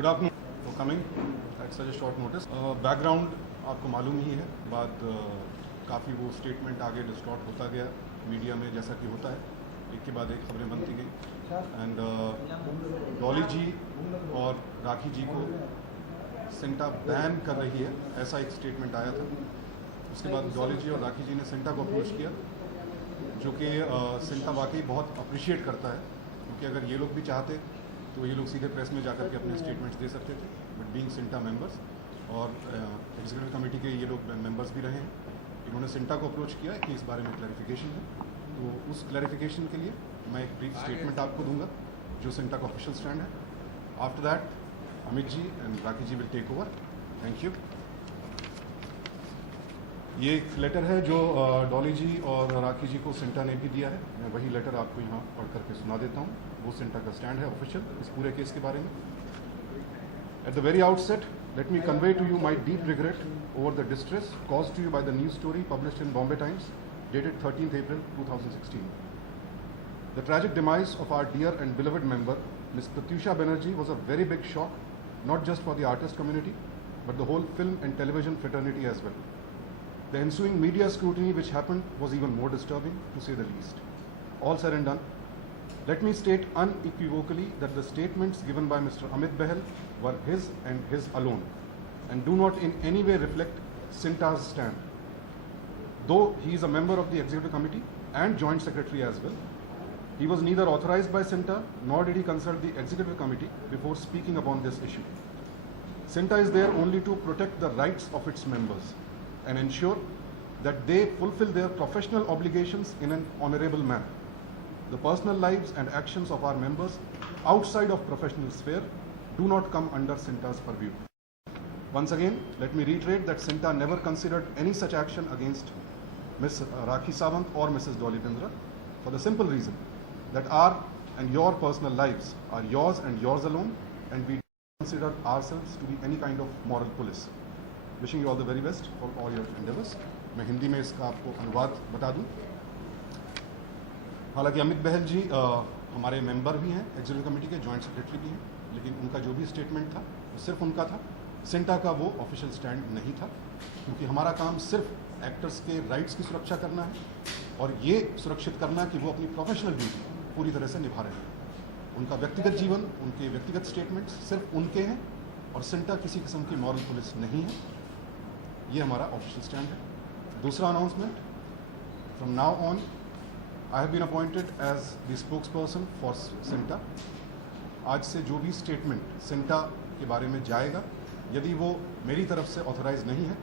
Good afternoon for coming at such A short notice. Background आपको मालूम ही है। बाद काफ़ी वो स्टेटमेंट आगे डिस्टॉर्ट होता गया मीडिया में, जैसा कि होता है, एक के बाद एक खबरें बनती गई। एंड डॉली जी और राखी जी को सिंटा बैन कर रही है, ऐसा एक स्टेटमेंट आया था। उसके बाद डॉली जी और राखी जी ने सिंटा को अप्रोच किया, जो कि सिंटा वाकई बहुत अप्रिशिएट करता है, क्योंकि अगर ये लोग भी चाहते तो ये लोग सीधे प्रेस में जाकर के अपने स्टेटमेंट्स दे सकते थे। बट बीइंग सिंटा मेंबर्स और एग्जीक्यूटिव कमेटी के ये लोग मेंबर्स भी रहे हैं, इन्होंने सिंटा को अप्रोच किया कि इस बारे में क्लैरिफिकेशन है। तो उस क्लैरिफिकेशन के लिए मैं एक ब्रीफ स्टेटमेंट आपको दूंगा, जो सिंटा का ऑफिशियल स्टैंड है। After that Amit ji and Rakhi ji will take over. Thank you. ये एक लेटर है जो डॉली जी और राखी जी को सिंटा ने भी दिया है। मैं वही लेटर आपको यहाँ पढ़ करके सुना देता हूँ। वो सिंटा का स्टैंड है ऑफिशियल इस पूरे केस के बारे में। At the very outset, let me convey to you my deep regret over the distress caused to you by the news story published in Bombay Times dated 13th April 2016. The tragic demise of our dear and beloved member, Ms. Pratyusha Banerjee, was a very big shock, not just for the artist community, but the whole film and television fraternity as well. The ensuing media scrutiny which happened was even more disturbing, to say the least. All said and done, let me state unequivocally that the statements given by Mr. Amit Bahal were his and his alone, and do not in any way reflect Sinta's stand. Though he is a member of the executive committee and joint secretary as well, he was neither authorized by Sinta nor did he consult the executive committee before speaking upon this issue. Sinta is there only to protect the rights of its members and ensure that they fulfill their professional obligations in an honorable manner. The personal lives and actions of our members outside of professional sphere do not come under Sinta's purview. Once again, let me reiterate that Sinta never considered any such action against Ms. Rakhi Sawant or Mrs. Dolly Bindra, for the simple reason that our and your personal lives are yours and yours alone, and we don't consider ourselves to be any kind of moral police. Wishing you all the very best for all your endeavors. मैं हिंदी में इसका आपको अनुवाद बता दूं। हालांकि अमित बहल जी हमारे member भी हैं, एग्जीक्यूटिव कमेटी के जॉइंट सेक्रेटरी भी हैं, लेकिन उनका जो भी स्टेटमेंट था वो सिर्फ उनका था। सिंटा का वो ऑफिशियल स्टैंड नहीं था, क्योंकि हमारा काम सिर्फ एक्टर्स के राइट्स की सुरक्षा करना है और ये सुरक्षित करना कि वो अपनी प्रोफेशनल ड्यूटी पूरी तरह से निभा रहे हैं। उनका व्यक्तिगत जीवन, उनके व्यक्तिगत स्टेटमेंट्स सिर्फ उनके हैं और सिंटा किसी किस्म की मॉरल पुलिस नहीं है। ये हमारा ऑफिशियल स्टैंड है। दूसरा announcement, from now on I have been appointed as the spokesperson for CINTAA. आज से जो भी स्टेटमेंट सिंटा के बारे में जाएगा, यदि वो मेरी तरफ से ऑथराइज नहीं है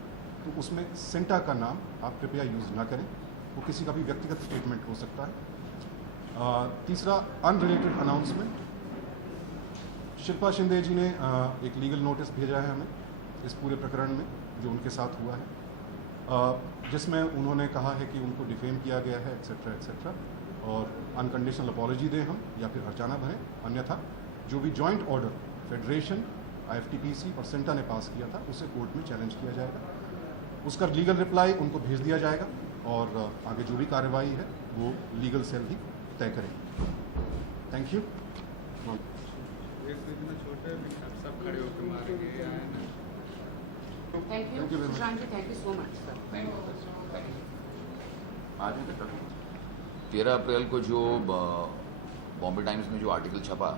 तो उसमें सिंटा का नाम आप कृपया यूज़ ना करें। वो किसी का भी व्यक्तिगत स्टेटमेंट हो सकता है। तीसरा अनरिलेटेड अनाउंसमेंट, शिल्पा शिंदे जी ने एक लीगल नोटिस भेजा है हमें इस पूरे प्रकरण में जो उनके साथ हुआ है, जिसमें उन्होंने कहा है कि उनको डिफेम किया गया है एक्सेट्रा एक्सेट्रा, और अनकंडीशनल अपॉलॉजी दें हम या फिर हर्जाना भरें, अन्यथा जो भी जॉइंट ऑर्डर फेडरेशन, IFTPC और सिंटा ने पास किया था उसे कोर्ट में चैलेंज किया जाएगा। उसका लीगल रिप्लाई उनको भेज दिया जाएगा और आगे जो भी कार्रवाई है वो लीगल सेल ही तय करेगी। Thank you. Thank you, Sushant ji. Thank you so much, sir. आज 13 अप्रैल को जो बॉम्बे टाइम्स में जो आर्टिकल छपा,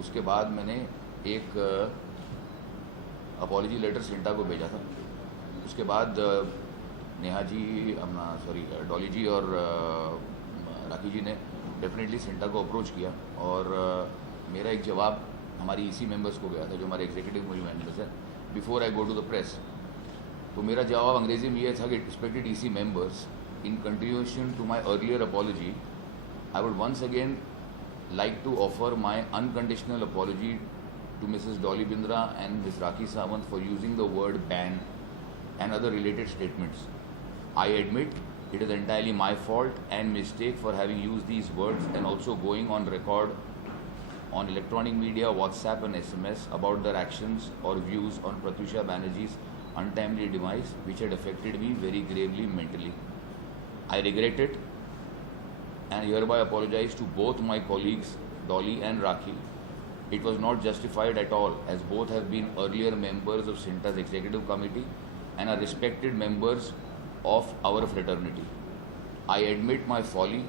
उसके बाद मैंने एक अपॉलॉजी लेटर सिंटा को भेजा था। उसके बाद नेहा जी, डॉली जी और राखी जी ने डेफिनेटली सिंटा को अप्रोच किया और मेरा एक जवाब हमारी EC मेंबर्स को गया था, जो हमारे एग्जीक्यूटिव मेंबर्स हैं, before I go to the press. तो मेरा जवाब अंग्रेजी में ये था कि respected EC members, in continuation to my earlier apology, I would once again like to offer my unconditional apology to Mrs. Dolly Bindra and Ms. Rakhi Sawant for using the word ban and other related statements. I admit it is entirely my fault and mistake for having used these words and also going on record on electronic media, WhatsApp and SMS about their actions or views on Pratyusha Banerjee's untimely demise, which had affected me very gravely mentally. I regret it and hereby apologize to both my colleagues Dolly and Rakhi. it was not justified at all, as both have been earlier members of Sinta's executive committee and are respected members of our fraternity. I admit my folly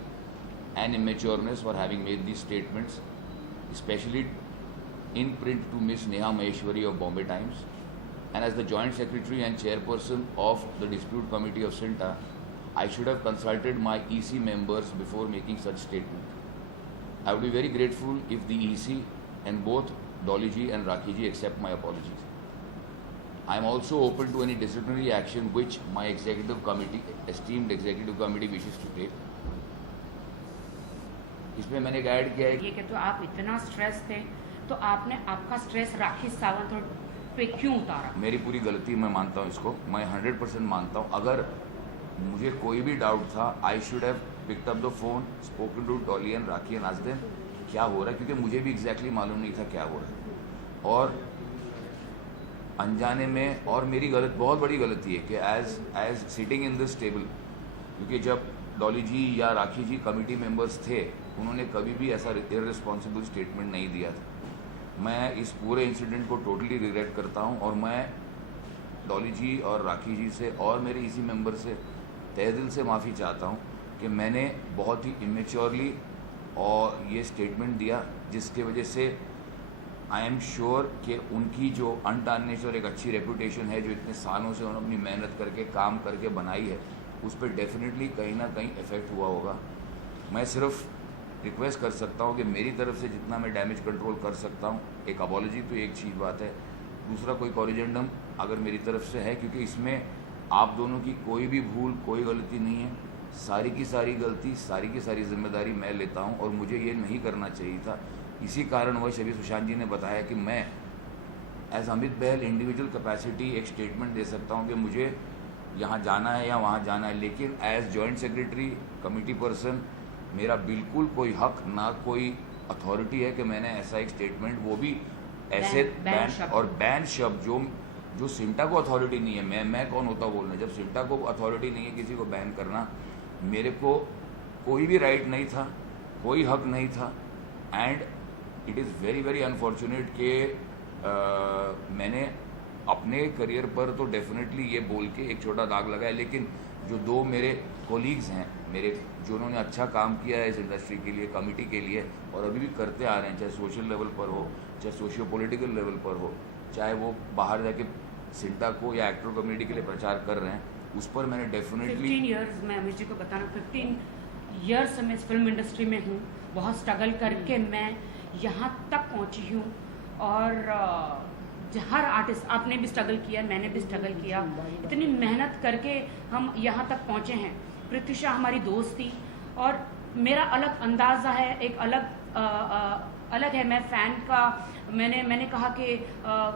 and immatureness for having made these statements, especially in print to Miss Neha Maheshwari of Bombay Times, and as the Joint Secretary and Chairperson of the Dispute Committee of Sinta, I should have consulted my EC members before making such statement. I would be very grateful if the EC and both Dolly ji and Rakhi ji accept my apologies. I am also open to any disciplinary action which my esteemed executive committee wishes to take. इसमें मैंने guide किया है ये कि तो आप इतना stress थे तो आपने आपका स्ट्रेस राखी सावंत पे क्यों उतारा? मेरी पूरी गलती, मैं मानता हूँ इसको, मैं 100% मानता हूँ। अगर मुझे कोई भी डाउट था, I should have picked up the phone, spoken to Dolly and Rakhi and asked them क्या हो रहा है, क्योंकि मुझे भी एग्जैक्टली मालूम नहीं था क्या हो रहा है। और अनजाने में, और मेरी बहुत बड़ी गलती है कि as sitting in this table, क्योंकि जब डॉली जी या राखी जी कमिटी मेंबर्स थे, उन्होंने कभी भी ऐसा इररिस्पॉन्सिबल स्टेटमेंट नहीं दिया था। मैं इस पूरे इंसिडेंट को टोटली रिग्रेट करता हूं और मैं डॉली जी और राखी जी से और मेरे इसी मेंबर से तहे दिल से माफ़ी चाहता हूं कि मैंने बहुत ही इमेच्योरली और ये स्टेटमेंट दिया, जिसके वजह से आई एम श्योर कि उनकी जो अनटार्निश्ड और एक अच्छी रेपुटेशन है, जो इतने सालों से उन्होंने अपनी मेहनत करके काम करके बनाई है, उस पर डेफिनेटली कहीं ना कहीं इफ़ेक्ट हुआ होगा। मैं सिर्फ रिक्वेस्ट कर सकता हूँ कि मेरी तरफ से जितना मैं डैमेज कंट्रोल कर सकता हूँ, एक अपॉलॉजी तो एक चीज़ बात है, दूसरा कोई कॉरिजेंडम अगर मेरी तरफ से है, क्योंकि इसमें आप दोनों की कोई भी भूल, कोई गलती नहीं है, सारी की सारी गलती, सारी की सारी जिम्मेदारी मैं लेता हूँ और मुझे ये नहीं करना चाहिए था। इसी कारणवश अभी सुशांत जी ने बताया कि मैं एज अमित बहल इंडिविजुअल कैपेसिटी एक स्टेटमेंट दे सकता हूँ कि मुझे यहाँ जाना है या वहाँ जाना है, लेकिन as joint secretary committee person मेरा बिल्कुल कोई हक ना कोई अथॉरिटी है कि मैंने ऐसा एक स्टेटमेंट, वो भी ऐसे बैन शब्द जो सिंटा को अथॉरिटी नहीं है। मैं कौन होता बोलना, जब सिंटा को अथॉरिटी नहीं है किसी को बैन करना, मेरे को कोई भी राइट नहीं था, कोई हक नहीं था। And it is very very unfortunate कि मैंने अपने करियर पर तो डेफिनेटली ये बोल के एक छोटा दाग लगाया, लेकिन जो दो मेरे कोलीग्स हैं मेरे, जो उन्होंने अच्छा काम किया है इस इंडस्ट्री के लिए, कमिटी के लिए, और अभी भी करते आ रहे हैं, चाहे सोशल लेवल पर हो, चाहे सोशियो पॉलिटिकल लेवल पर हो, चाहे वो बाहर जाके सिंटा को या एक्टर कम्युनिटी के लिए प्रचार कर रहे हैं, उस पर मैंने डेफिनेटली 15 ईयर्स, मैं अमित जी को बताना, 15 ईयर्स मैं इस फिल्म इंडस्ट्री में हूँ, बहुत स्ट्रगल करके मैं यहाँ तक पहुँची हूँ। और हर आर्टिस्ट, आपने भी स्ट्रगल किया, मैंने भी स्ट्रगल किया, इतनी मेहनत करके हम यहाँ तक पहुँचे हैं। प्रत्युषा हमारी दोस्त थी और मेरा अलग अंदाज़ा है, एक अलग है। मैं फ़ैन का, मैंने कहा कि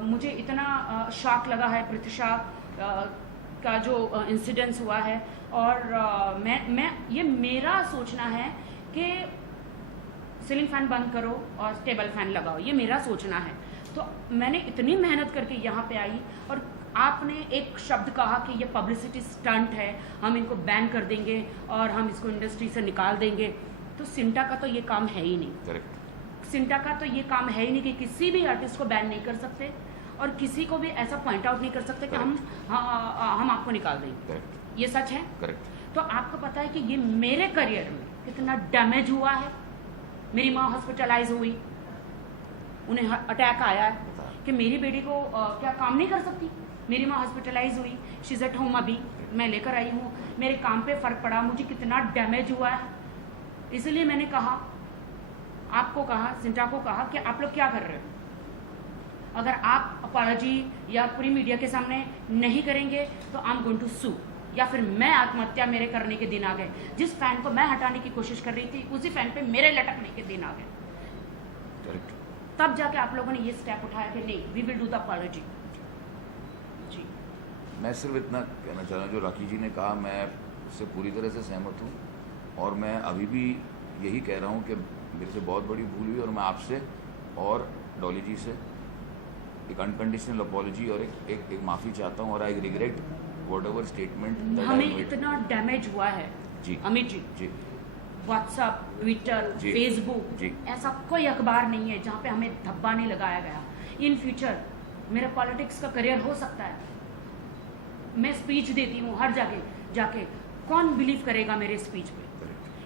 मुझे इतना शॉक लगा है प्रत्युषा का जो इंसिडेंस हुआ है, और मैं ये मेरा सोचना है कि सीलिंग फ़ैन बंद करो और टेबल फ़ैन लगाओ, ये मेरा सोचना है। तो मैंने इतनी मेहनत करके यहाँ पे आई, और आपने एक शब्द कहा कि ये पब्लिसिटी स्टंट है, हम इनको बैन कर देंगे और हम इसको इंडस्ट्री से निकाल देंगे। तो सिंटा का तो ये काम है ही नहीं। करेक्ट। सिंटा का तो ये काम है ही नहीं कि किसी भी आर्टिस्ट को बैन नहीं कर सकते और किसी को भी ऐसा पॉइंट आउट नहीं कर सकते कि हम आपको निकाल देंगे। करेक्ट। ये सच है। करेक्ट। तो आपको पता है कि ये मेरे करियर में कितना डैमेज हुआ है। मेरी माँ हॉस्पिटलाइज हुई, उन्हें अटैक आया है कि मेरी बेटी को क्या काम नहीं कर सकती। मेरी माँ हॉस्पिटलाइज हुई, शी इज़ एट होम, अभी मैं लेकर आई हूँ। मेरे काम पे फ़र्क पड़ा, मुझे कितना डैमेज हुआ है। इसलिए मैंने कहा, आपको कहा, सिंटा को कहा कि आप लोग क्या कर रहे हो। अगर आप अपॉलॉजी या पूरी मीडिया के सामने नहीं करेंगे तो आई एम गोइंग टू सू, या फिर मैं आत्महत्या मेरे करने के दिन आ गए। जिस फैन को मैं हटाने की कोशिश कर रही थी, उसी फैन पे मेरे लटकने के दिन आ गए। करेक्ट। तब जाके आप लोगों ने ये स्टेप उठाया कि नहीं, we will do the apology. जी, मैं सिर्फ इतना कहना चाह रहा हूँ, जो राखी जी ने कहा, मैं उससे पूरी तरह से सहमत हूँ, और मैं अभी भी यही कह रहा हूँ कि मेरे से बहुत बड़ी भूल हुई, और मैं आपसे और डॉली जी से एक अनकंडीशनल अपॉलॉजी और एक माफ़ी चाहता हूँ, और आई रिग्रेट व्हाटएवर स्टेटमेंट हमें इतना डैमेज हुआ है। जी अमित जी, जी, व्हाट्सएप, ट्विटर, जी। फेसबुक, जी। ऐसा कोई अखबार नहीं है जहाँ पे हमें धब्बा नहीं लगाया गया। इन फ्यूचर मेरा पॉलिटिक्स का करियर हो सकता है। मैं स्पीच देती हूँ हर जगह जाके, कौन बिलीव करेगा मेरे स्पीच पे?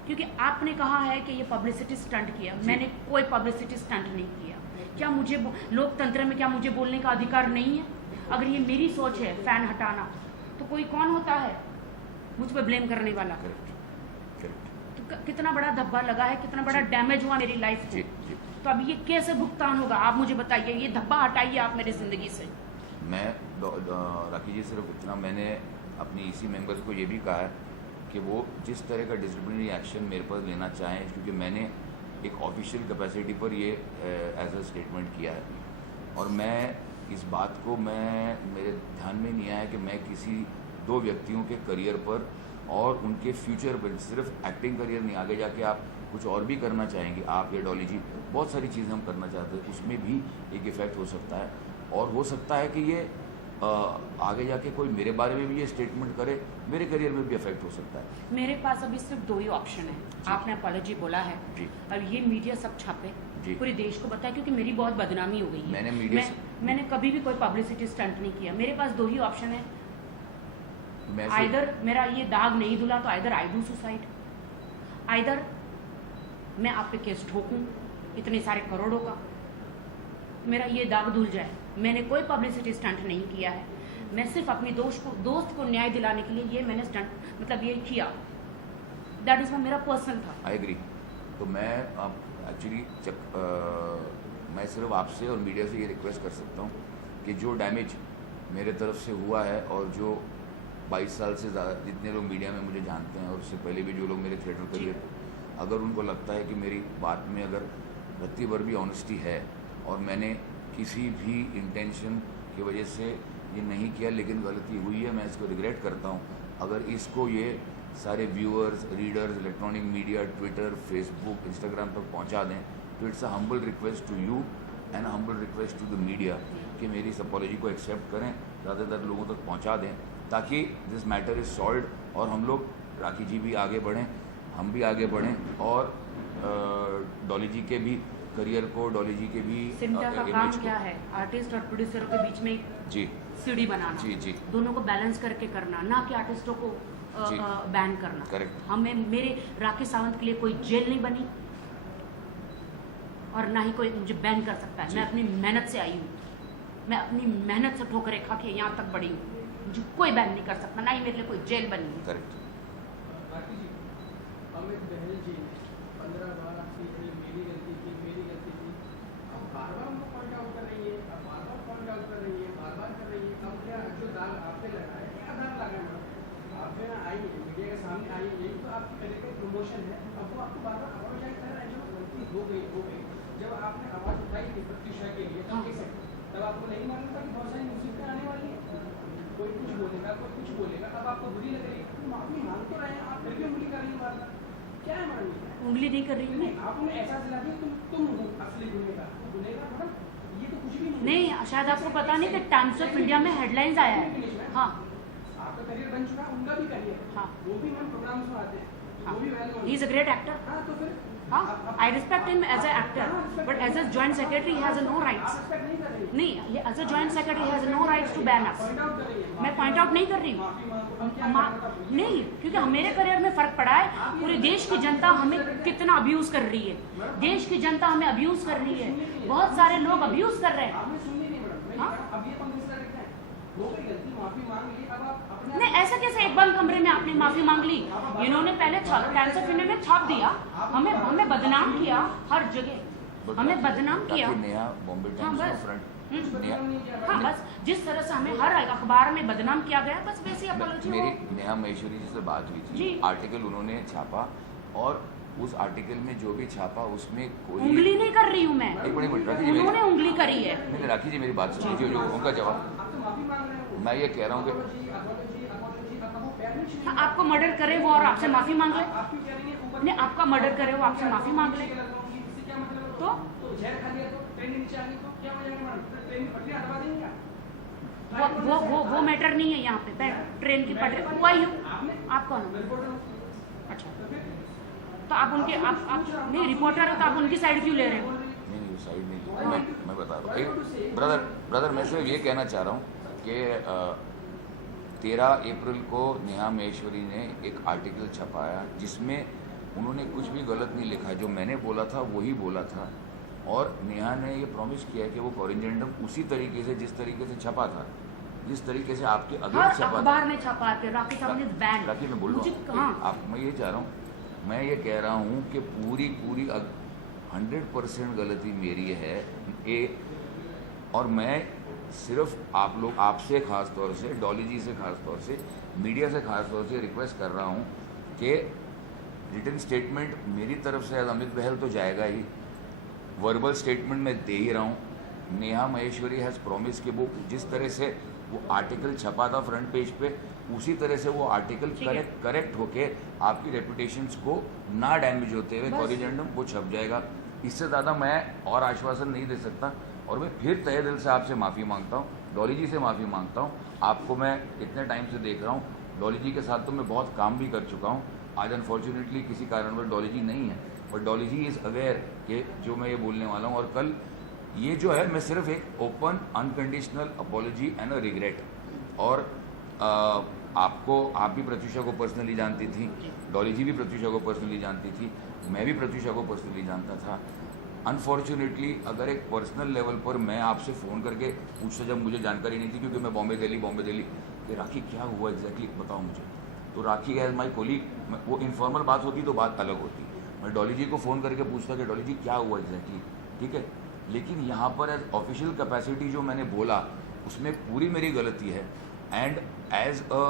क्योंकि आपने कहा है कि ये पब्लिसिटी स्टंट किया, मैंने कोई पब्लिसिटी स्टंट नहीं किया। क्या मुझे लोकतंत्र में क्या मुझे बोलने का अधिकार नहीं है? अगर ये मेरी सोच है फैन हटाना, तो कोई कौन होता है मुझ पर ब्लेम करने वाला? तो कितना बड़ा धब्बा लगा है, कितना बड़ा डैमेज हुआ मेरी लाइफ को। तो अब ये कैसे भुगतान होगा? आप मुझे बताइए, ये धब्बा हटाइए आप मेरी जिंदगी से। मैं राखी जी सिर्फ इतना, मैंने अपनी EC मेंबर्स को ये भी कहा है कि वो जिस तरह का डिसिप्लिनरी एक्शन मेरे पर लेना चाहें, क्योंकि मैंने एक ऑफिशियल कैपेसिटी पर ये एज अ स्टेटमेंट किया है। और मैं इस बात को मेरे ध्यान में नहीं आया कि मैं किसी 2 व्यक्तियों के करियर पर और उनके फ्यूचर पर, सिर्फ एक्टिंग करियर नहीं, आगे जाके आप कुछ और भी करना चाहेंगे, आप या डॉली जी, बहुत सारी चीज़ें हम करना चाहते हैं, उसमें भी एक इफ़ेक्ट हो सकता है। और हो सकता है कि ये आगे जाके कोई मेरे बारे में भी ये स्टेटमेंट करे, मेरे करियर में भी इफेक्ट हो सकता है। मेरे पास अभी सिर्फ 2 ही ऑप्शन है। आपने अपॉलॉजी बोला है जी। और ये मीडिया सब छापे, पूरे देश को बताया, क्योंकि मेरी बहुत बदनामी हो गई है। मैंने कभी भी कोई पब्लिसिटी स्टंट नहीं किया। मेरे पास 2 ही ऑप्शन है। आइदर मेरा ये दाग नहीं धुला तो either I do suicide, either मैं आप पे केस ठोकूं इतने सारे करोड़ों का, मेरा ये दाग धुल जाए। मैंने कोई पब्लिसिटी स्टंट नहीं किया है। मैं सिर्फ अपनी दोस्त को न्याय दिलाने के लिए ये मैंने स्टंट, मतलब ये किया। दैट इज मेरा पर्सनल था। I agree. तो मैं एक्चुअली मैं सिर्फ आपसे और मीडिया से ये रिक्वेस्ट कर सकता हूँ कि जो डैमेज मेरे तरफ से हुआ है, और जो 22 साल से ज़्यादा जितने लोग मीडिया में मुझे जानते हैं, और उससे पहले भी जो लोग मेरे थिएटर करियर, अगर उनको लगता है कि मेरी बात में अगर रत्ती भर भी ऑनेस्टी है और मैंने किसी भी इंटेंशन की वजह से ये नहीं किया, लेकिन गलती हुई है, मैं इसको रिग्रेट करता हूँ। अगर इसको ये सारे viewers, readers, electronic media, Twitter, Facebook, Instagram तक पहुँचा दें, तो it's a humble request to you and humble request to the media कि मेरी इस अपॉलॉजी को एक्सेप्ट करें, ज़्यादातर लोगों तक पहुँचा दें, ताकि दिस मैटर इज़ सॉल्व्ड और हम लोग, राखी जी भी आगे बढ़ें, हम भी आगे बढ़ें, और डॉली जी के भी करियर को, डॉली जी के भी सिंटा का काम क्या है? आर्टिस्ट और प्रोड्यूसर के बीच में जी सीढ़ी बनाना, जी दोनों को बैलेंस करके करना, ना कि आर्टिस्टों को बैन करना। करेक्ट। हमें, मेरे राखी सावंत के लिए कोई जेल नहीं बनी और ना ही कोई मुझे बैन कर सकता है। मैं अपनी मेहनत से आई हूँ, मैं अपनी मेहनत से ठोकरें खा के यहाँ तक बढ़ी हूँ, मुझे कोई बैन नहीं कर सकता, ना ही मेरे लिए कोई जेल बनी है। करेक्ट। राखी जी, अमित बहल जी 15 बार आपकी मेरी गलती थी, अब बार-बार उनको पॉइंट आउट कर रही है, अब बार-बार पॉइंट आउट कर रही है, बार-बार कर रही है। अब क्या जो दाग आप पे लगा है, क्या दाग लगा है? आप जो है आई है, मीडिया के सामने आई है, यही तो आपकी करियर का प्रमोशन है। अब वो आपको बार-बार अपोलोजाइज कर रहा है, जो गलती हो गई। जब आपने आवाज़ उठाई थी प्रत्युषा के लिए, तब आपको नहीं मालूम था कि बहुत सारी मुसीबतें आने वाली हैं, कोई कुछ बोलेगा, कोई कुछ बोलेगा। अब आपको बुरी लग रही है, माफी मांग तो रहे हैं आप, फिर भी उंगली कर रही है, क्या है माननी? उंगली नहीं कर रही हूँ, आपने ऐसा दिला दिया तुम हो असली गुनेगार। गुनेगार मतलब ये तो कुछ भी नहीं। शायद आपको पता नहीं कि टाइम्स ऑफ इंडिया में हेडलाइंस आया है। हाँ, आपका करियर बन चुका, उनका भी करियर। हाँ, वो भी मन प्रोग्राम्स में आते हैं, वो भी well. He is a great actor. हाँ, तो फिर हाँ, I respect him as a actor, but as a joint secretary he has no rights. नहीं, as a joint secretary has no rights to ban us. मैं point out नहीं कर रही हूँ, नहीं, क्योंकि मेरे करियर में फर्क पड़ा है। पूरे देश की जनता हमें कितना अब्यूज कर रही है, देश की जनता हमें अब्यूज कर रही है, बहुत सारे लोग अब्यूज कर रहे हैं। नहीं, ऐसा कैसे एक बंद कमरे में आपने माफी मांग ली? इन्होंने पहले टाइम्स ऑफ इंडिया में छाप दिया, हमें बदनाम किया, हर जगह हमें बदनाम किया। नेहा बॉम्बे टाइम्स का फ्रंट, हाँ, बस जिस तरह से हमें हर अखबार में बदनाम किया गया, बस वैसी अपॉलॉजी। मेरी नेहा महेश्वरी जी से बात हुई थी, आर्टिकल उन्होंने छापा, और उस आर्टिकल में जो भी छापा उसमें कोई उंगली नहीं कर रही हूँ मैं, एक मिनट राखी जी, उन्होंने उंगली करी है। नहीं राखी जी, मेरी बात सुनिए, जो उनका जवाब मैं ये कह रहा हूँ कि हाँ, आपको मर्डर करे वो और आपसे माफी मांग ले, नहीं, आपका मर्डर करे वो आपसे माफी मांग ले, तो वो मैटर नहीं है यहाँ पे। ट्रेन की पटरी, वो आई हूँ, आप कौन हो? अच्छा, तो आप उनके आप नहीं रिपोर्टर हो तो आप उनकी साइड क्यों ले रहे हो? नहीं साइड नहीं, मैं बता रहा हूँ ब्रदर मैं सिर्फ ये कहना चाह रहा हूँ कि 13 अप्रैल को नेहा महेश्वरी ने एक आर्टिकल छपाया जिसमें उन्होंने कुछ भी गलत नहीं लिखा, जो मैंने बोला था वही बोला था। और नेहा ने ये प्रॉमिस किया कि वो कॉरिजेंडम उसी तरीके से जिस तरीके से छपा था, जिस तरीके से आपके अगेंस्ट छपा था, अखबार में छपा के राखी साहब ने बैन। राखी मैं बोल रहा हूँ, मैं ये चाह रहा हूँ, मैं ये कह रहा हूँ कि पूरी 100% गलती मेरी है और मैं सिर्फ आप लोग आपसे ख़ास तौर से, डॉली जी से ख़ास तौर से, मीडिया से ख़ास तौर से रिक्वेस्ट कर रहा हूँ कि रिटन स्टेटमेंट मेरी तरफ से अमित बहल तो जाएगा ही, वर्बल स्टेटमेंट मैं दे ही रहा हूँ। नेहा महेश्वरी हैज़ प्रॉमिस कि वो जिस तरह से वो आर्टिकल छपा था फ्रंट पेज पे, उसी तरह से वो आर्टिकल करेक्ट होके आपकी रेपुटेशंस को ना डैमेज होते हुए कॉरिजेंडम वो छप जाएगा। इससे ज़्यादा मैं और आश्वासन नहीं दे सकता और मैं फिर तहे दिल से आपसे माफ़ी मांगता हूँ, डॉली जी से माफ़ी मांगता हूँ। आपको मैं इतने टाइम से देख रहा हूँ, डॉली जी के साथ तो मैं बहुत काम भी कर चुका हूँ। आज अनफॉर्चुनेटली किसी कारणवश डॉली जी नहीं है, और डॉली जी इज़ अवेयर कि जो मैं ये बोलने वाला हूँ। और कल ये जो है, मैं सिर्फ एक open unconditional apology and a regret. और आप भी प्रत्युषा को पर्सनली जानती थी, डॉली जी भी प्रत्युषा को पर्सनली जानती थी, मैं भी प्रत्युषा को पर्सनली जानता था। अनफॉर्चुनेटली अगर एक पर्सनल लेवल पर मैं आपसे फ़ोन करके पूछता, जब मुझे जानकारी नहीं थी क्योंकि मैं बॉम्बे दिल्ली कि राखी क्या हुआ एग्जैक्टली बताओ मुझे, तो राखी एज माई कोलीग, वो इनफॉर्मल बात होती तो बात अलग होती। मैं डॉली जी को फ़ोन करके पूछता कि डॉली जी क्या हुआ एग्जैक्टली, ठीक है। लेकिन यहाँ पर एज ऑफिशियल कैपेसिटी जो मैंने बोला उसमें पूरी मेरी गलती है। And as a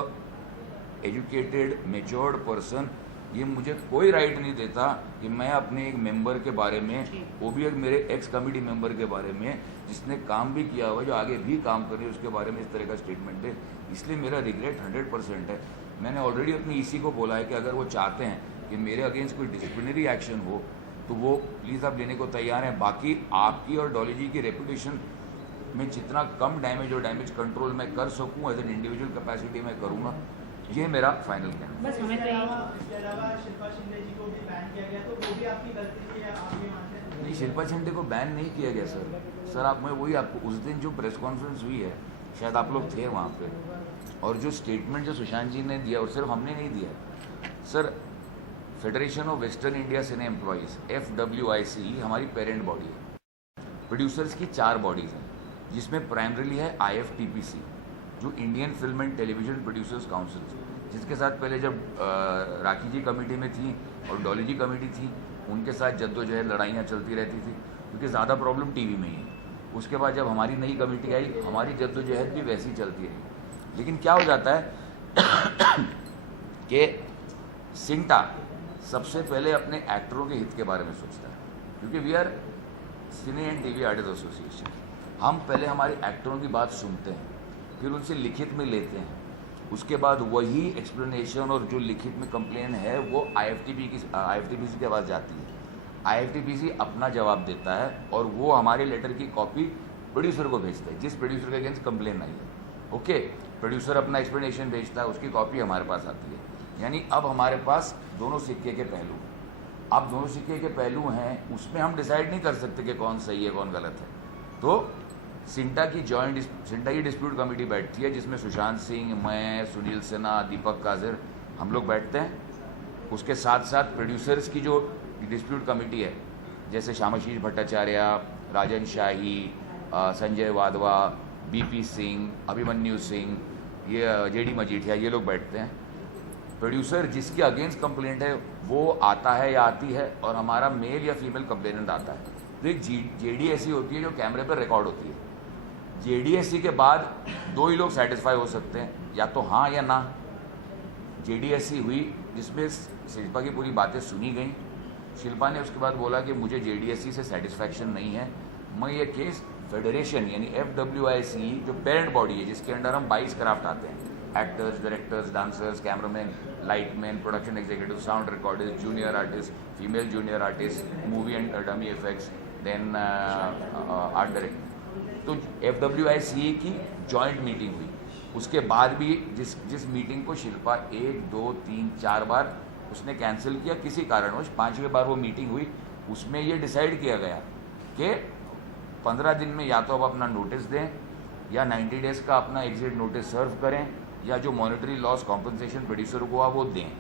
educated matured person ये मुझे कोई राइट नहीं देता कि मैं अपने एक मेंबर के बारे में, वो भी एक मेरे एक्स कमेटी मेंबर के बारे में जिसने काम भी किया हुआ, जो आगे भी काम कर रही है, उसके बारे में इस तरह का स्टेटमेंट दे। इसलिए मेरा रिग्रेट 100% है। मैंने ऑलरेडी अपनी ईसी को बोला है कि अगर वो चाहते हैं कि मेरे अगेंस्ट कोई डिसिप्लिनरी एक्शन हो तो वो प्लीज़ आप लेने को तैयार हैं। बाकी आपकी और डॉली जी की रेपुटेशन में जितना कम डैमेज और डैमेज कंट्रोल मैं कर सकूँ एज एन इंडिविजुअल कैपेसिटी में करूँगा। ये मेरा फाइनल कहना। बस हमें तो इसके अलावा शिल्पा शिंदे जी को भी बैन किया गया, तो वो भी आपकी गलती थी या आप भी मानते हैं? नहीं, शिल्पा शिंदे को बैन नहीं किया गया सर। आप मैं वही आपको उस दिन जो प्रेस कॉन्फ्रेंस हुई है, शायद आप लोग थे वहाँ पे, और जो स्टेटमेंट जो सुशांत जी ने दिया, और सिर्फ हमने नहीं दिया sir, federation of western India cine employees FWIC हमारी पेरेंट बॉडी है। प्रोड्यूसर्स की 4 बॉडीज़ हैं जिसमें प्राइमरीली है IFTPC जो Indian film and television producers council, जिसके साथ पहले जब राखी जी कमेटी में थी और डॉली जी कमेटी थी, उनके साथ जद्दोजहद लड़ाइयाँ चलती रहती थी क्योंकि ज़्यादा प्रॉब्लम टीवी में ही है। उसके बाद जब हमारी नई कमेटी आई, हमारी जद्दोजहद भी वैसी ही चलती रही। लेकिन क्या हो जाता है कि सिंटा सबसे पहले अपने एक्टरों के हित के बारे में सोचता है, क्योंकि we are cine and TV artist association. हम पहले हमारे एक्टरों की बात सुनते हैं, फिर उनसे लिखित में लेते हैं, उसके बाद वही एक्सप्लेनेशन और जो लिखित में कंप्लेन है वो IFTPC के पास जाती है। IFTPC अपना जवाब देता है और वो हमारे लेटर की कॉपी प्रोड्यूसर को भेजता है, जिस प्रोड्यूसर के अगेंस्ट कंप्लेन आई है। ओके, प्रोड्यूसर अपना एक्सप्लेनेशन भेजता है, उसकी कॉपी हमारे पास आती है। यानी अब हमारे पास दोनों सिक्के के पहलू हैं। अब दोनों सिक्के के पहलू हैं, उसमें हम डिसाइड नहीं कर सकते कि कौन सही है कौन गलत है। तो सिंटा की डिस्प्यूट कमेटी बैठती है जिसमें सुशांत सिंह, मैं, सुनील सिन्हा, दीपक काजर, हम लोग बैठते हैं। उसके साथ साथ प्रोड्यूसर्स की जो डिस्प्यूट कमेटी है, जैसे श्यामाशीष भट्टाचार्य, राजन शाही, संजय वाधवा, BP सिंह, अभिमन्यु सिंह, ये JD मजीठिया, ये लोग बैठते हैं। प्रोड्यूसर जिसके अगेंस्ट कंप्लेंट है वो आता है या आती है, और हमारा मेल या फीमेल कंप्लेनेंट आता है। तो एक JD ऐसी होती है जो कैमरे पर रिकॉर्ड होती है। JDSC के बाद 2 ही लोग सेटिस्फाई हो सकते हैं, या तो हाँ या ना। JDSC हुई जिसमें शिल्पा की पूरी बातें सुनी गई। शिल्पा ने उसके बाद बोला कि मुझे JDSC से सेटिस्फैक्शन नहीं है, मैं ये केस फेडरेशन यानी FWIC जो पेरेंट बॉडी है जिसके अंडर हम 22 क्राफ्ट आते हैं, actors, directors, dancers, cameraman, lightman, production executive, sound recordist, junior artist, female junior artist, movie and dummy effects, then art director. तो FWIC की जॉइंट मीटिंग हुई। उसके बाद भी जिस मीटिंग को शिल्पा 1, 2, 3, 4 बार उसने कैंसिल किया किसी कारणवश। 5वें बार वो मीटिंग हुई, उसमें ये डिसाइड किया गया कि 15 दिन में या तो आप अपना नोटिस दें या 90 डेज़ का अपना एग्जिट नोटिस सर्व करें या जो मॉनेटरी लॉस कॉम्पनसेशन प्रोड्यूसर को वो दें।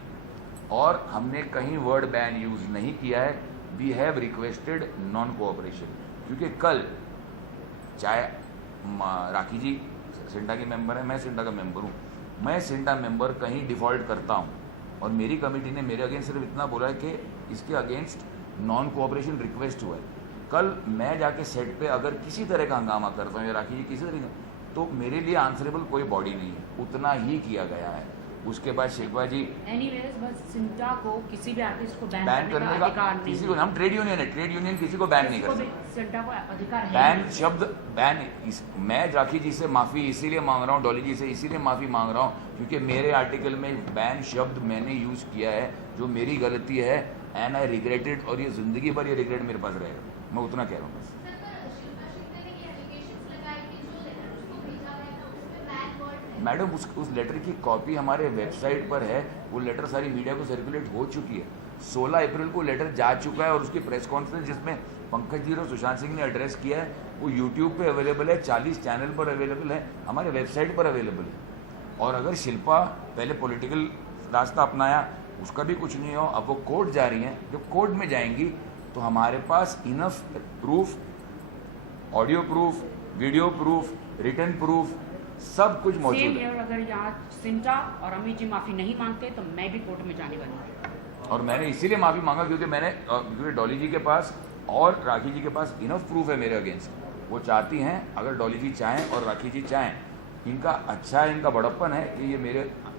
और हमने कहीं वर्ड बैन यूज़ नहीं किया है। We have requested non cooperation, क्योंकि कल चाहे राखी जी सिंटा के मेंबर है, मैं सिंटा का मेंबर हूँ, मैं सिंटा मेंबर कहीं डिफ़ॉल्ट करता हूँ और मेरी कमेटी ने मेरे अगेंस्ट सिर्फ इतना बोला है कि इसके अगेंस्ट नॉन कोऑपरेशन रिक्वेस्ट हुआ है। कल मैं जाके सेट पे अगर किसी तरह का हंगामा करता हूँ या राखी जी किसी तरह का, तो मेरे लिए आंसरेबल कोई बॉडी नहीं है, उतना ही किया गया है। उसके बाद शेखवा जी एनीवेज बस सिंटा को किसी भी आर्टिस्ट को बैन करने करने का अधिकार नहीं किसी को, हम ट्रेड यूनियन है, ट्रेड यूनियन किसी को बैन नहीं कर सकते। सिंटा को अधिकार है बैन शब्द बैन मैं राखी जी से माफ़ी इसीलिए मांग रहा हूँ, डॉली जी से इसीलिए माफ़ी मांग रहा हूँ क्योंकि मेरे आर्टिकल में बैन शब्द मैंने यूज़ किया है, जो मेरी गलती है एंड आई रिग्रेटेड, और ये ज़िंदगी भर ये रिग्रेट मेरे पास रहेगा। मैं उतना कह रहा हूँ बस। मैडम उस लेटर की कॉपी हमारे वेबसाइट पर है, वो लेटर सारी मीडिया को सर्कुलेट हो चुकी है। 16 अप्रैल को लेटर जा चुका है और उसकी प्रेस कॉन्फ्रेंस जिसमें पंकज जी और सुशांत सिंह ने एड्रेस किया है वो यूट्यूब पे अवेलेबल है, 40 चैनल पर अवेलेबल है, हमारे वेबसाइट पर अवेलेबल है। और अगर शिल्पा पहले पॉलिटिकल रास्ता अपनाया, उसका भी कुछ नहीं हो, अब वो कोर्ट जा रही हैं, जब कोर्ट में जाएंगी तो हमारे पास enough proof, audio proof, video proof, written proof सब कुछ मौजूद है। अगर यहाँ सिंटा और अमित जी माफी नहीं मांगते तो मैं भी कोर्ट में जाने वाली हूँ। और मैंने इसीलिए माफी मांगा क्योंकि डॉली जी के पास और राखी जी के पास इनफ प्रूफ है मेरे अगेंस्ट। वो चाहती हैं, अगर डॉली जी चाहें और राखी जी चाहें, इनका अच्छा है, इनका बड़प्पन है कि ये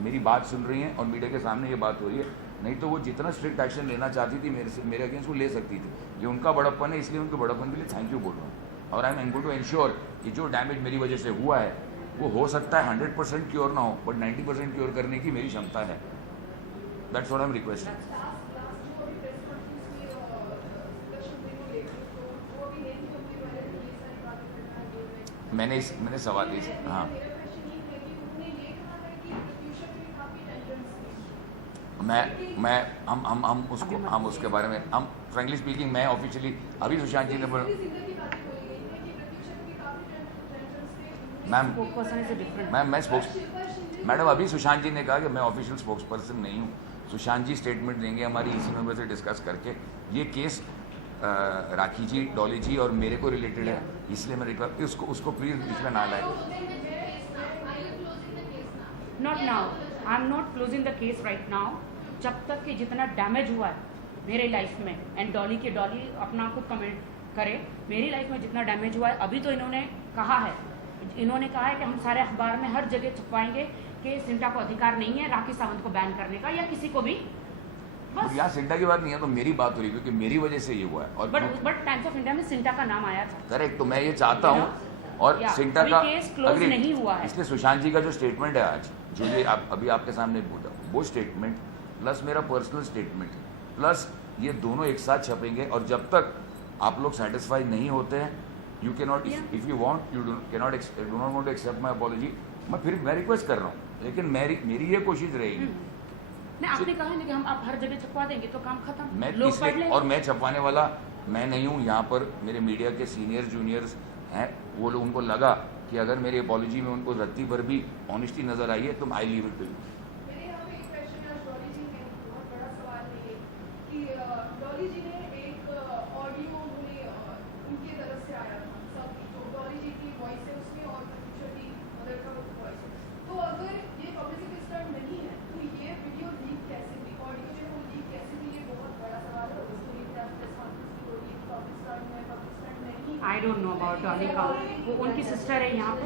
मेरी बात सुन रही हैं और मीडिया के सामने ये बात हो रही है। नहीं तो वो जितना स्ट्रिक्ट एक्शन लेना चाहती थी मेरे अगेंस्ट वो ले सकती थी। ये उनका बड़प्पन है, इसलिए उनके बड़प्पन के लिए थैंक यू बोल रहा हूँ। और I am angle to ensure कि जो डैमेज मेरी वजह से हुआ है वो हो सकता है 100% क्योर ना हो, बट 90% क्योर करने की मेरी क्षमता है। That's what I am requesting. मैंने सवाल दी, हाँ मैं हम उसके बारे में हम फ्रेंकली स्पीकिंग मैं ऑफिशियली अभी सुशांत जी ने मैं स्पोक्स मैडम अभी सुशांत जी ने कहा कि मैं ऑफिशियल स्पोक्स पर्सन नहीं हूँ। सुशांत जी स्टेटमेंट देंगे हमारी इसी मेंबर से डिस्कस करके। ये केस राखी जी, डॉली जी और मेरे को रिलेटेड है, इसलिए मैं रिक्वेस्ट उसको प्लीज बीच में ना लाए। Not now, I am not closing the case right now, जब तक कि जितना डैमेज हुआ है मेरे लाइफ में, एंड डॉली अपना खुद कमेंट करे, मेरी लाइफ में जितना डैमेज हुआ है, अभी तो इन्होंने कहा है कि हम सारे अखबार में हर जगह छपवाएंगे कि सिंटा को अधिकार नहीं है राखी सावंत को बैन करने का या किसी को भी। बस यहाँ सिंटा की बात नहीं है तो मेरी बात हो रही है क्योंकि मेरी वजह से ये हुआ है। और बट टाइम्स ऑफ इंडिया में सिंटा का नाम आया था। करेक्ट, तो मैं ये चाहता हूँ और सिंटा का केस क्लोज नहीं हुआ है। इसलिए सुशांत जी का जो स्टेटमेंट है आज, जो ये अभी आपके सामने बोला, वो स्टेटमेंट प्लस मेरा पर्सनल स्टेटमेंट प्लस ये दोनों एक साथ छपेंगे। और जब तक आप लोग सेटिस्फाई नहीं होते हैं, you can not, if you want, you do not want to accept my apology, मैं रिक्वेस्ट कर रहा हूँ, लेकिन मेरी ये कोशिश रहेगी। नहीं, आपने कहा है कि हम आप हर जगह छपवा देंगे तो काम खत्म। मैं और मैं छपवाने वाला मैं नहीं हूँ। यहाँ पर मेरे मीडिया के सीनियर जूनियर्स हैं, वो लोग, उनको लगा कि अगर मेरी अपॉलॉजी में उनको रत्ती पर भी ऑनेस्टी नजर आई है तो I leave it to you. मेरे यहाँ पे एक क्वेश्चन है डॉली जी के, बहुत बड़ा सवाल है ये कि डॉली जी ने एक ऑडियो उनकी तरफ से आया था, सब जो डॉली जी की वॉइस है उसमें और प्रत्युषा की मदर का वॉइस है, तो अगर ये पब्लिसिटी स्टंट नहीं है तो ये वीडियो लीक कैसे हुई, ऑडियो जो है वो लीक कैसे हुई, ये बहुत बड़ा सवाल है। उसके लिए प्रेस कॉन्फ्रेंस की हो रही है, पब्लिक स्टंट है, पब्लिक स्टंट नहीं। I don't know about Dolly का, वो उनकी सिस्टर है यहाँ पे।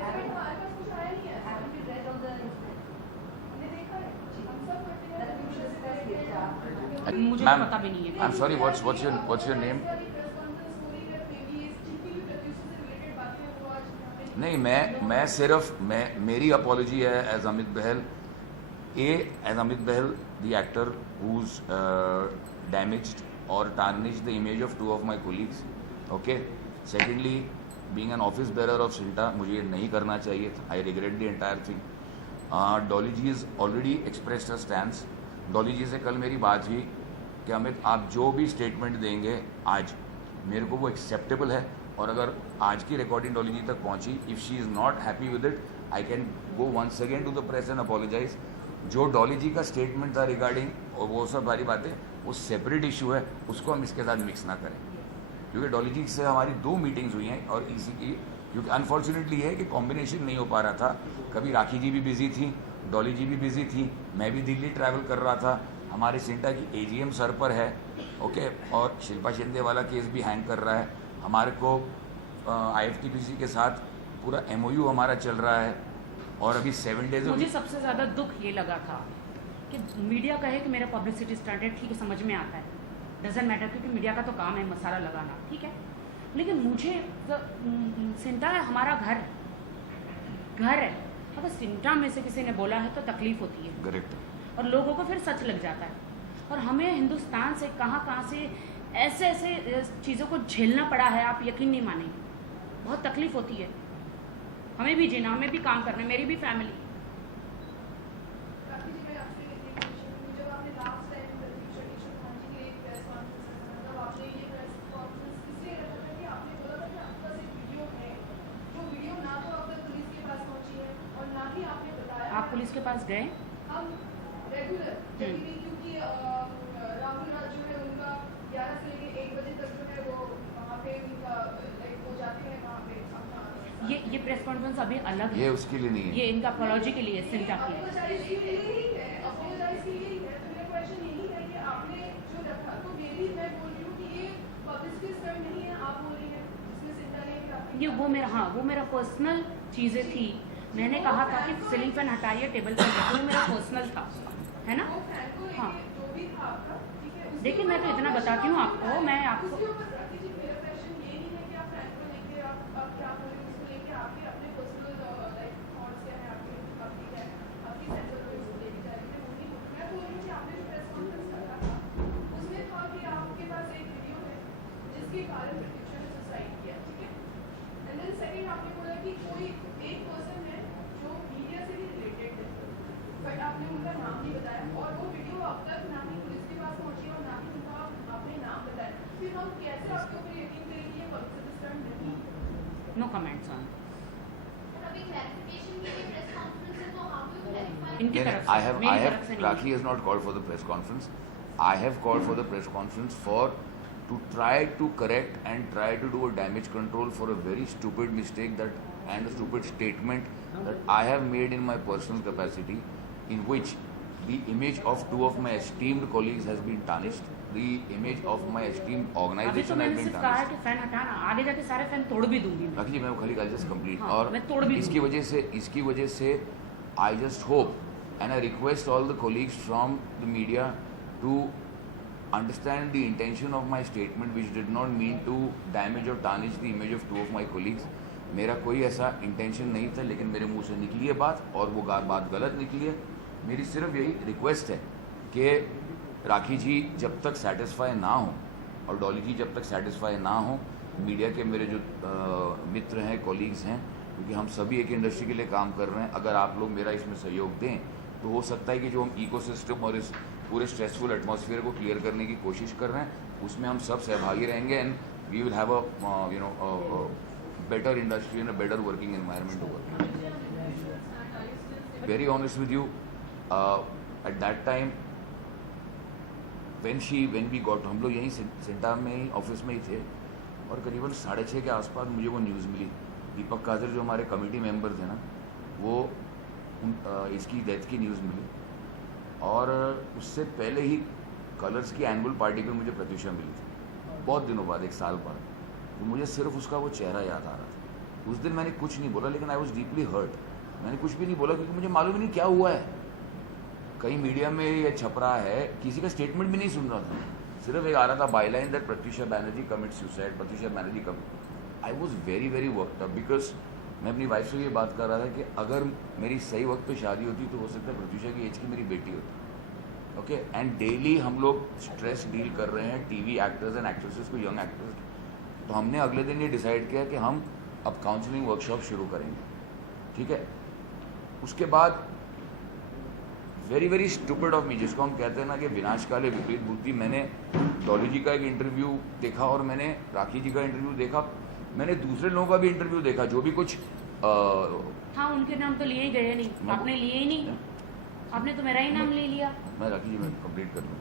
हमारे पास कुछ आया नहीं है, हमने देखा है, हम सब करते हैं, प्रत्युषा से करते हैं, मुझे तो पता भी नहीं है। I am sorry, what's your name? नहीं, मैं सिर्फ मेरी अपॉलॉजी है as Amit Bahl, as Amit Bahl the actor who's damaged or tarnished the image of 2 of my colleagues. Okay. Secondly, being an office bearer of Sinta, मुझे ये नहीं करना चाहिए था. I regret the entire thing. Dolly ji has already expressed her stance. Dolly जी से कल मेरी बात हुई कि अमित आप जो भी स्टेटमेंट देंगे आज मेरे को वो एक्सेप्टेबल है, और अगर आज की रिकॉर्डिंग डॉली जी तक पहुंची, if she is not happy with it, I can go once again to the press and apologize. जो डॉली जी का स्टेटमेंट था रिगार्डिंग और वो सब सारी बातें, वो सेपरेट इशू है, उसको हम इसके साथ मिक्स ना करें, क्योंकि डॉली जी से हमारी 2 मीटिंग्स हुई हैं और इसी की, क्योंकि अनफॉर्चुनेटली ये है कि कॉम्बिनेशन नहीं हो पा रहा था। कभी राखी जी भी बिजी थी, डॉली जी भी बिजी थी, मैं भी दिल्ली ट्रैवल कर रहा था, हमारे सिंटा की AGM सर पर है, ओके, और शिल्पा शिंदे वाला केस भी हैंग कर रहा है, हमारे को IFTPC के साथ पूरा MOU हमारा चल रहा है, और अभी 7 डेज मुझे सबसे ज़्यादा दुख ये लगा था कि मीडिया कहे कि मेरा पब्लिसिटी स्टंट है, ठीक है, समझ में आता है, डजेंट मैटर, क्योंकि मीडिया का तो काम है मसाला लगाना, ठीक है, लेकिन मुझे सिंटा है हमारा घर है, अगर सिंटा में से किसी ने बोला है तो तकलीफ होती है, करेक्ट, और लोगों को फिर सच लग जाता है, और हमें हिंदुस्तान से कहाँ से ऐसे चीज़ों को झेलना पड़ा है, आप यकीन नहीं मानेंगे, बहुत तकलीफ होती है, हमें भी जीना, हमें भी काम करना, मेरी भी फैमिली। राखी जी, मैं आपसे एक क्वेश्चन पूछूं, जब आपने लास्ट टाइम प्रतीक्षा ईश्वर खान जी के एक प्रेस कॉन्फ्रेंस में, मतलब आपने ये प्रेस कॉन्फ्रेंस इसलिए रखा था कि आपने बोला था कि आपके पास एक वीडियो है, जो वीडियो ना तो अब तक पुलिस के पास पहुंची है और ना ही आपने बताया। आप पुलिस के पास गए? हम रेगुलर जब भी, क्योंकि राहुल राज जो है उनका 11 से लेकर 1 बजे तक जो है वो वहाँ पे उनका लाइक हो जाते हैं वहाँ पे अपना। ये प्रेस कॉन्फ्रेंस अभी अलग ये है, उसके लिए नहीं है, ये इनका अपॉलॉजी के लिए, सिंटा के लिए। अपोलोजाइज के लिए ही है, अपोलोजाइज के लिए ही है। तो मेरा क्वेश्चन यही है कि आपने जो रखा, तो मेरी मैं बोल रही हूँ कि ये पब्लिसिटी स्टंट नहीं है, आप बोल रही हैं जिसमें सिंटा ने कि आपने ये वो मेरा पर्सनल चीज़ें थी, मैंने कहा था कि सीलिंग फैन हटाइए, टेबल फैन रखिए, वो मेरा पर्सनल था, है ना? वो फैन को हाँ। लेके जो भी था आपका, ठीक है, उसके देखिए, मैं तो इतना बताती हूँ आपको, मैं आपको उसके ऊपर राखी जी, मेरा क्वेश्चन ये नहीं है कि आप फैन को लेके आप क्या बोले, उसको लेके आपके अपने पर्सनल लाइक थॉट्स क्या है, आपकी क्या है, आपकी सेंस ऑफ उसको लेके जा रही है, वो नहीं बोल, मैं बोल रही हूँ कि आपने जो प्रेस कॉन्फ्रेंस रखा था उसमें था कि आपके पास एक वीडियो है जिसके कारण प्रतीक्षा ने सुसाइड किया, ठीक है, एंड देन सेकंड आपने बोला कि कोई एक पर्सन है जो मीडिया से भी रिलेटेड है, बट आपने उनका नाम नहीं बताया, और वो वीडियो अब तक ना ही पुलिस के पास पहुंची और ना ही उनका आपने नाम बताया, फिर हम कैसे आपके ऊपर यकीन करें कि ये पब्लिसिटी स्टंट नहीं है? नो कमेंट्स ऑन अभी क्लैरिफिकेशन के लिए प्रेस कॉन्फ्रेंस है, तो आप लोग क्लैरिफाई इनकी तरफ से, I have मेरी तरफ से नहीं। Rakhi has not called for the press conference. I have called for the press conference for to try to correct and try to do a damage control for a very stupid mistake that and a stupid statement that I have made in my personal capacity, in which the image of 2 of my esteemed colleagues has been tarnished. The image of my esteemed अभी तो organization has मैंने been सिर्फ कहा है tarnished. कि fan हटाना, आगे जाके सारे फैन तोड़ भी दूंगी मैं। राखी जी, मैं खाली जस्ट कंप्लीट, हाँ, और मैं तोड़ भी इसकी वजह से I just hope and I request all the colleagues from the media to understand the intention of my statement, which did not mean to damage or tarnish the image of 2 of my colleagues. मेरा कोई ऐसा intention नहीं था, लेकिन मेरे मुंह से निकली है बात, और वो बात गलत निकली है। मेरी सिर्फ यही रिक्वेस्ट है कि राखी जी जब तक सेटिस्फाई ना हो और डॉली जी जब तक सेटिस्फाई ना हो, मीडिया के मेरे जो मित्र हैं, कॉलीग्स हैं, क्योंकि हम सभी एक इंडस्ट्री के लिए काम कर रहे हैं, अगर आप लोग मेरा इसमें सहयोग दें तो हो सकता है कि जो हम इकोसिस्टम और इस पूरे स्ट्रेसफुल एटमॉस्फेयर को क्लियर करने की कोशिश कर रहे हैं, उसमें हम सब सहभागी रहेंगे, and we will have a better industry and a better working environment to work in. Very honest with you, at that time when we got, हम लोग यहीं सिंटा में ही ऑफिस में ही थे, और करीबन 6:30 के आसपास मुझे वो न्यूज़ मिली, दीपक काजर जो हमारे कमेटी मेंबर थे ना, वो इसकी डेथ की न्यूज़ मिली, और उससे पहले ही कलर्स की एनुअल पार्टी पे मुझे प्रत्युषा मिली थी, बहुत दिनों बाद, 1 साल बाद। तो मुझे सिर्फ उसका वो चेहरा याद आ रहा था। उस दिन मैंने कुछ नहीं बोला, लेकिन आई वॉज डीपली हर्ट। मैंने कुछ भी नहीं बोला क्योंकि मुझे मालूम ही नहीं क्या हुआ है, कहीं मीडिया में ये छप रहा है, किसी का स्टेटमेंट भी नहीं सुन रहा था, सिर्फ एक आ रहा था Byline that Pratyusha Banerjee commit suicide, Pratyusha Banerjee commit. I was very very worked up, because मैं अपनी वाइफ से ये बात कर रहा था कि अगर मेरी सही वक्त पे शादी होती तो हो सकता है प्रत्युषा की एज की मेरी बेटी होती। ओके, एंड डेली हम लोग स्ट्रेस डील कर रहे हैं, टीवी एक्टर्स एंड एक्ट्रेसेस को, यंग एक्टर्स। तो हमने अगले दिन ये डिसाइड किया कि हम अब काउंसलिंग वर्कशॉप शुरू करेंगे, ठीक है। उसके बाद very very stupid of me, जिसको हम कहते हैं ना कि विनाशकाले विपरीत बुद्धि। मैंने डॉली जी का एक इंटरव्यू देखा और मैंने राखी जी का इंटरव्यू देखा, मैंने दूसरे लोगों का भी इंटरव्यू देखा जो भी कुछ हाँ, उनके नाम तो लिए ही गए नहीं, आपने लिए ही नहीं, आपने तो मेरा ही नाम ले लिया। मैं राखी जी में कंप्लीट कर दूँ।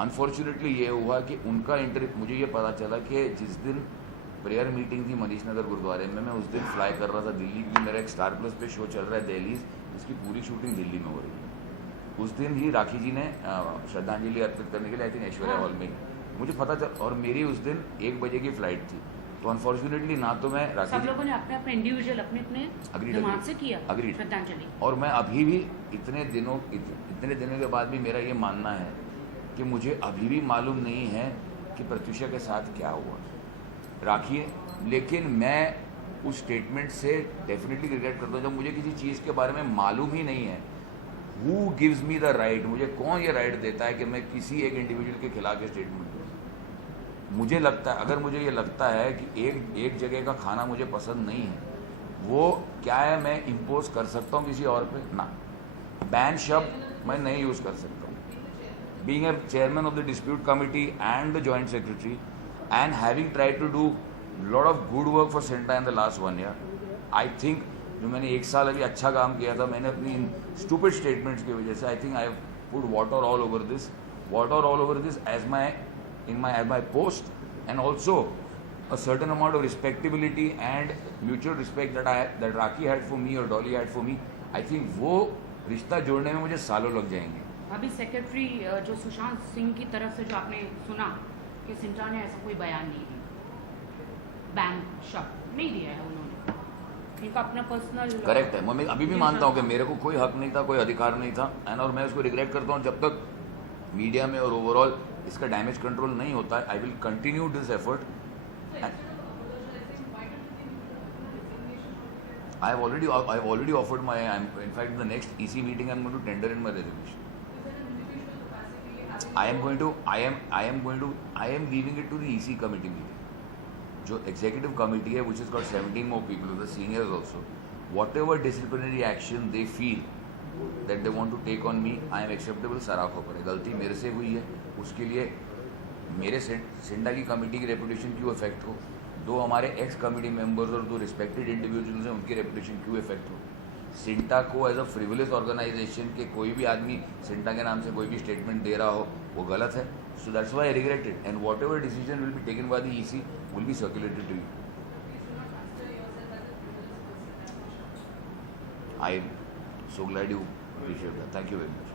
अनफॉर्चुनेटली ये हुआ कि उनका इंटरव्यू, मुझे ये पता चला कि जिस दिन प्रेयर मीटिंग थी मनीष नगर गुरुद्वारे में, मैं उस दिन फ्लाई कर रहा था दिल्ली, क्योंकि मेरा एक स्टार प्लस पे शो चल रहा है दिल्ली, जिसकी पूरी शूटिंग दिल्ली में हो रही है। उस दिन ही राखी जी ने श्रद्धांजलि अर्पित करने के लिए आई थिंक ऐश्वर्या हॉल में, मुझे पता चल, और मेरी उस दिन 1 बजे की फ्लाइट थी। तो अनफॉर्चुनेटली ना तो मैं राखी सब लोगों ने अपने अपने इंडिविजुअल अपने दिमाग से किया श्रद्धांजलि। और मैं अभी भी इतने दिनों के बाद भी मेरा ये मानना है कि मुझे अभी भी मालूम नहीं है कि प्रत्युषा के साथ क्या हुआ राखी, लेकिन मैं उस स्टेटमेंट से डेफिनेटली रिग्रेट करता हूँ। जब मुझे किसी चीज़ के बारे में मालूम ही नहीं है, who gives me the right, मुझे कौन ये राइट देता है कि मैं किसी एक इंडिविजुअल के खिलाफ ये स्टेटमेंट दूँ। मुझे लगता है, अगर मुझे ये लगता है कि एक जगह का खाना मुझे पसंद नहीं है, वो क्या है मैं इम्पोज कर सकता हूँ किसी और पे? ना, बैन शब्द मैं नहीं यूज़ कर सकता हूँ। Being a chairman of the dispute committee and the joint secretary and having tried to do lot of good work for CINTAA in the last 1 year, I think जो मैंने 1 साल अभी अच्छा काम किया था, मैंने अपनी इन स्टूपिड स्टेटमेंट्स की वजह से I think I have put water all over this as my post, and also a certain amount of respectability and mutual respect that Rakhi had for me or Dolly had for me, I think वो रिश्ता जोड़ने में मुझे सालों लग जाएंगे। अभी secretary जो सुशांत सिंह की तरफ से जो आपने सुना कि सिंटा ने ऐसा कोई बयान नहीं दिया, बैन शब्द नहीं दिया है उन्होंने, इनका अपना पर्सनल करेक्ट है। मैं अभी भी मानता हूँ कि मेरे को कोई हक नहीं था, कोई अधिकार नहीं था, एंड और मैं उसको रिग्रेट करता हूँ। जब तक मीडिया में और ओवरऑल इसका डैमेज कंट्रोल नहीं होता है, I will continue this effort. I have already offered my, in fact, in the next EC meeting, I am going to tender in my resignation. I am leaving it to the EC committee meeting. जो executive committee है, which has got 17 more people, the seniors also. Whatever disciplinary action they feel that they want to take on me, I am acceptable. सराख होकर है, गलती मेरे से हुई है, उसके लिए मेरे सिंटा की कमेटी की रेपुटेशन क्यों इफेक्ट हो, 2 हमारे एक्स कमेटी मेंबर्स और 2 रिस्पेक्टेड इंडिविजुअल्स हैं, उनकी रेपुटेशन क्यों इफेक्ट हो। सिंटा को एज अ फ्रिवलेस ऑर्गेनाइजेशन के कोई भी आदमी सिंटा के नाम से कोई भी स्टेटमेंट दे रहा हो, वो गलत है। So that's why I regret it, and whatever decision will be taken by the EC will be circulated to you. I am so glad you appreciate that. Thank you very much.